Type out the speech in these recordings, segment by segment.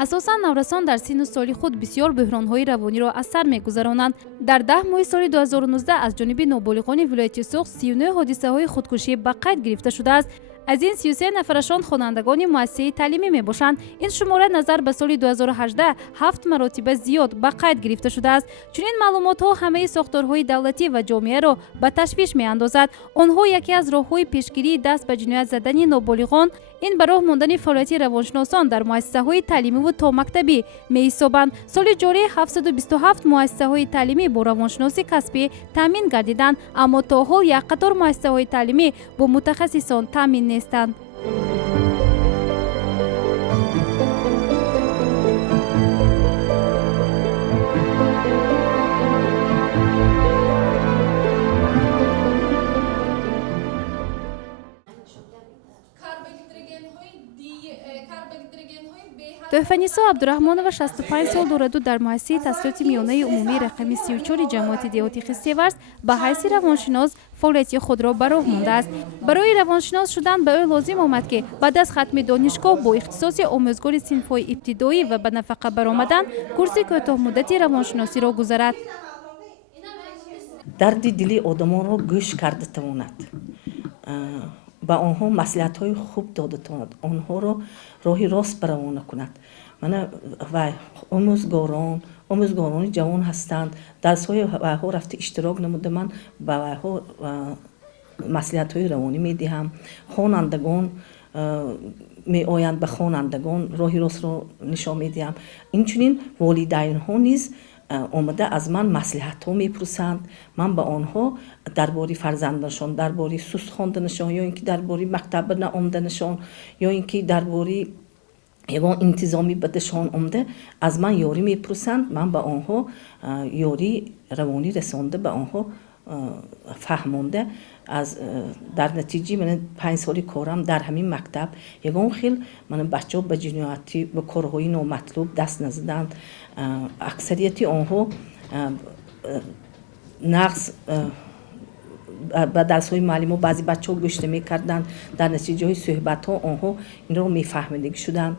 اساساً نورسان در سن و سال خود بسیار بحران‌های روانی را از سر می‌گذرانند. در 10 ماه سال 2019 از جانب نابالغان ولایت سوخت 39 حادثه‌های خودکشی به قید گرفته شده است. از این 33 نفرشان خوانندگان مؤسسه تعلیمی میباشند. این شماره نظر به سال 2018 7 مراتب زیاد به قید گرفته شده است. چنین معلومات ها همه ساختارهای دولتی و جامعه را به تشویش میاندازد. آنها یکی از راه‌های پیشگیری دست به جنایت زدن نابالغان این به راه ماندن فعالیت روانشناسان در مؤسسه‌های تعلیمی و تا مکتبی می‌حسابند. سال جاری 727 مؤسسه‌های تعلیمی با روانشناسی کسبی تامین گردیدند، اما تا حال یک قطار مؤسسه‌های تعلیمی با متخصصان تامین نیستند. تحفه‌نیسا عبدالرحمنова 65 سال دارد و در مؤسسه تحصیلات میانه عمومی رقم 34 جماعت دهاتی خستیورز به حیث روانشناس فعالیت خود را به راه مانده است. برای روانشناس شدن به او لازم آمد که بعد از ختم دانشگاه با اختصاص آموزگار صنف‌های ابتدایی و به نفقه برآمدن کورس کوتاه مدتی روانشناسی را گذرد. درد دلی آدمان را گوش کرده تواند، با آنها مصلحت‌های خوب داده تواند، آنها را راهی راست روانه کند. من و آموزگاران جوان هستند، درس‌های ها رفته اشتراک نموده، من با ها مصلحت‌های روانی می‌دهم. خوانندگان می آیند، به خوانندگان راهی راست را نشان می‌دهم. اینچنین والدین ها نیز آمده از من مصلحت ها میپرسند. من به آنها درباره فرزندشان، درباره سوست خواندنشان، یا اینکه درباره مکتب نآمدنشان، یا اینکه درباره یگان انتظامی بدشان آمده از من یاری میپرسند. من به آنها یاری روانی رسانده، به آنها فهمانده. از در نتیجه من 5 سالی کارم در همین مکتب یگان خیل من بچه‌ها به جنایتی و کارهای نامطلوب دست نزدند. اکثریتی آنها نقص به درس‌های معلم و بعضی بچه‌ها گوش نمی‌کردند. در نتیجه های صحبت‌ها آنها این را می‌فهمیده شدند.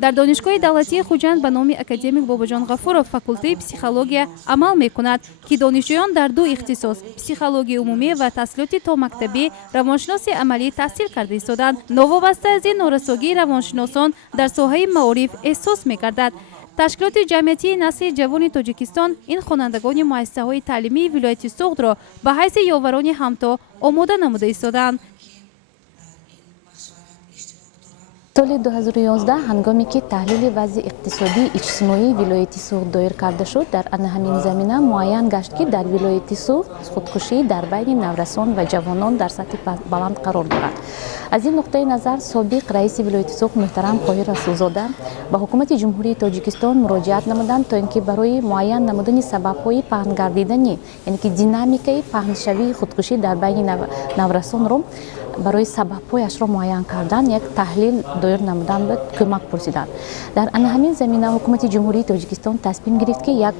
در دانشگاه دولتی خوجند به نام اکادمیک باباجان غفورов فاکولته پسیخولوژیا عمل می‌کند که دانشجویان در 2 اختصاص پسیخولوژی عمومی و تحصیلات تا مکتبی روانشناسی عملی تحصیل کرده ایستادند. نوابسته از این نارساگی روانشناسان در ساحه معارف احساس می‌گردد. تشکیلات جمعیتی نسل جوان تاجیکستان این خوانندگان مؤسسه‌های تعلیمی ولایت سوخت را به حیث یاوران همتا آماده نموده ایستادند. سال 2011 هنگامی که تحلیل وضع اقتصادی اجتماعی ولایت سوخت دایر کرده شد، در همین زمینه معین گشت که در ولایت سوخت خودکشی در بین نورسان و جوانان در سطح بلند قرار دارد. از این نقطه نظر سابق رئیس ولایت سوخت محترم طاهر رسولزاده به حکومت جمهوری تاجیکستان مراجعت نمودند تا اینکه برای معین نمودن سبب‌های پهن گردیدنی، یعنی که دینامیکای پهنشوی خودکشی در بین نورسان را برای سبب‌هایش را معین کردن یک تحلیل دایر نمودن به کمک پرسیدند. در همین زمینه حکومت جمهوری تاجیکستان تصمیم گرفت که یک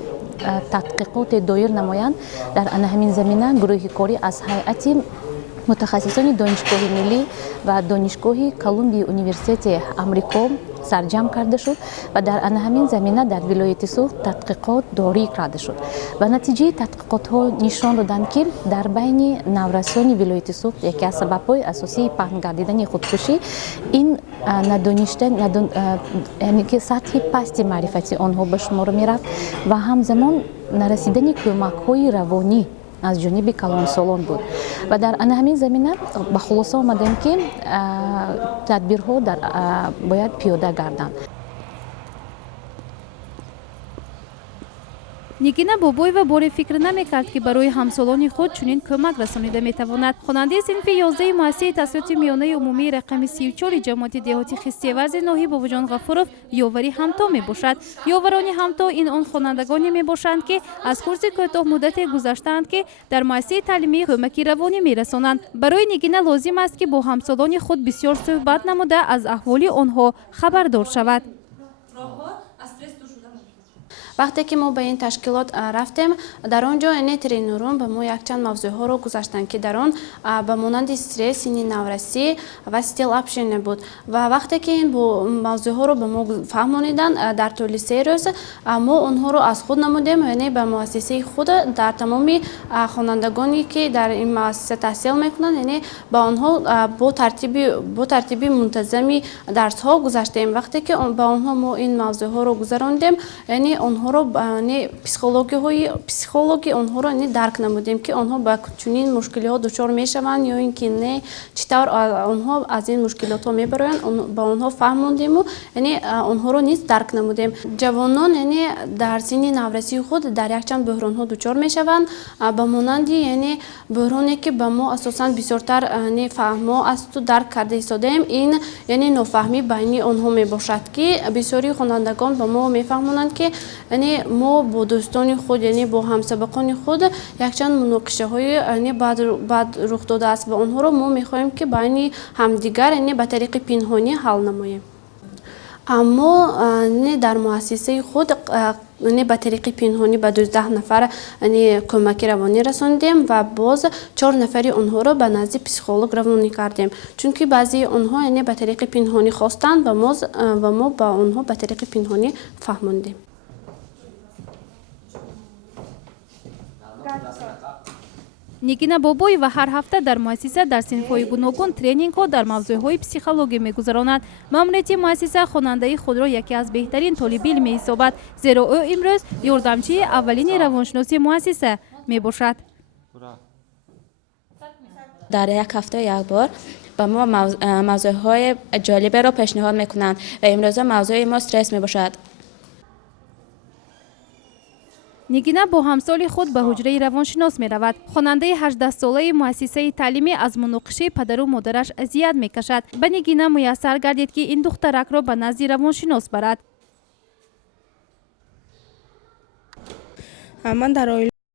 تحقیقات دایر نمایند. در همین زمینه گروه کاری از هیئت متخصصان دانشگاه ملی و دانشگاه کلمبیا یونیورسیته آمریکا سرجم کرده شد و در همین زمینه در ولایت سوخت تحقیقات داری کرده شد و نتیجه تحقیقات ها نشان دادند که در بین نورسان ولایت سوخت یکی از سبب‌های اساسی پهن گردیدن خودکشی این ندانستن، یعنی که سطح پست معرفتی آنها به شمار میرفت و همزمان نرسیدن کمک‌های روانی از جانب کلانسالان بود و در همین زمینه به خلاصه آمدیم که تدبیرها باید پیاده گردند. نیگینا بابوی و باری فکر نمی‌کرد که برای همسالان خود چنین کمک رسانیده می‌تواند. خواننده صنف 11 مؤسسه تحصیلات میانه عمومی رقم 34 جماعت دهاتی خستیورز ناهی باباجان غفورov یاوری همتا میباشد. یاوران همتا این آن خوانندگانی میباشند که از کورس کوتاه مدت گذشته‌اند که در مؤسسه تعلیمی کمک روانی میرسانند. برای نیگینا لازم است که با همسالان خود بسیار صحبت نموده از احوال آنها خبردار شود. وقتی که ما به این تشکیلات رفتیم در آنجا این ترینورون به ما یک چند موضوع ها رو گذاشتن که در آن به مانند استرس، سن نورسی و استیل اپشن بود و وقتی که این موضوع ها رو به ما فهموندن در طول 3 روز ما اونها رو از خود نمودیم، یعنی به مؤسسه خود در تمامی خوانندگانی که در این مؤسسه تحصیل میکنن، یعنی با آنها با ترتیبی منتظمی درس ها گذاشتیم. وقتی که با آنها ما این موضوع ها رو گذراندیم، یعنی آنها رو یعنی پسیخولوژی آنها رو یعنی درک نمودیم که آنها با چنین مشکلی ها دچار میشوند یا اینکه نه، چطور آنها از این مشکلات ها میبرند، با آنها فهموندیم و یعنی آنها رو نیز درک نمودیم. جوانان یعنی در سن نورسی خود در یک چند بحران ها دچار میشوند، با مانند یعنی بحرانی که با ما اساسا بسیارتر یعنی فهم از تو درک کرده ایستادیم، این یعنی نفهمی بین آنها می باشد که بسیاری خوانندگان با ما میفهمونند که یعنی ما با دوستان خود یعنی با همسبقان خود یک چند مناقشه های یعنی بعد رخ داده است و آنها رو ما میخواهیم که بین همدیگر یعنی به طریق پنهانی حل نماییم. اما در مؤسسه خود یعنی به طریق پنهانی به 12 نفر یعنی کمک روانی رساندیم و باز 4 نفری آنها را به نزد پسیخولوگ روانی کردیم، چون که بعضی آنها یعنی به طریق پنهانی خواستند و ما با آنها به طریق پنهانی فهموندیم. نگینا بابوی و هر هفته در مؤسسه در صنف‌های گوناگون ترینینگ‌ها در موضوع‌های پسیخولوژی می‌گذراند. ماموریت مؤسسه خواننده خود را یکی از بهترین طالب علم می‌یابد، زیرا او امروز یاردمچی اولین روانشناسی مؤسسه میباشد. در یک هفته یک بار با ما موضوع‌های جالب را پیشنهاد می‌کنند و امروز موضوع ما استرس میباشد. نگینا با همسال خود به حجره روانشناس می رود. خواننده 18 ساله مؤسسه تعلیمی از مناقشه پدر و مادرش اذیت می کشد. به نگینا میسر گردید که این دخترک را به نزد روانشناس برد. من در